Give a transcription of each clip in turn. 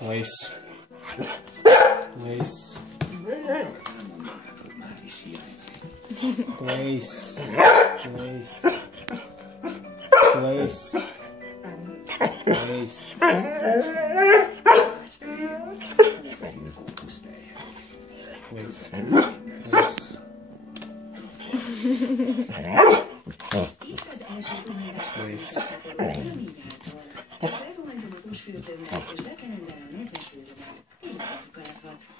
Nice. Nice. Nice. Nice. Nice. Nice. Nice. Nice. Nice.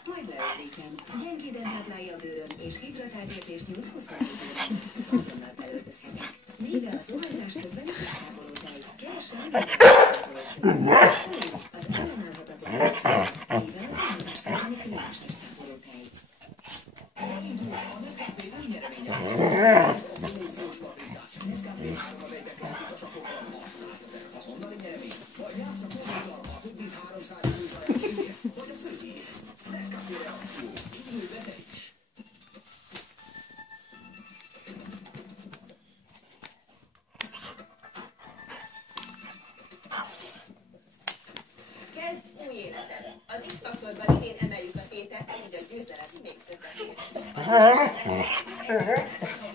Majd leöblítem. Gyengéden táplálja a bőrön, és hidratált érzést nyújt hosszabb időben. Azonnal felöltözhetek. Vége a zuhanyzás közben is távolótáig. Keressen az ellenállhatatlan vége a zuhanyzás közbeni különöses távolótáig. A Nescafé új nyereménye. A promóciós matricás. Nescafé 3-1-be kezdik a csapokban. A 100 000 azonnali nyeremény. Vagy játsz a promokkal a több mint 300 millió vagy a főhír. Nescafé reakció. Indulj be te is. Kezd új életed. Az X-faktorban idén emeljük a tétet, így a győzelem még többet ér.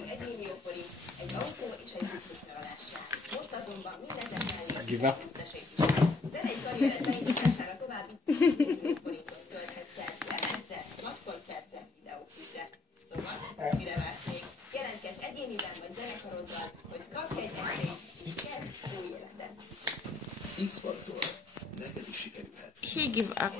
1 millió forint, egy autó és egy luxusnyaralással. Most azonban mindezen mellé tiszteség is. De egy karriered beindítására további 10 millió forintot költhetsz el lemezre, nagykoncertre, videóklipre. Szóval, mire vársz még? Jelentkezz egyéniben vagy zenekaroddal, hogy kapj egy esélyt, és kezd új életet. X-faktor. Neked is sikerülhet. He give up.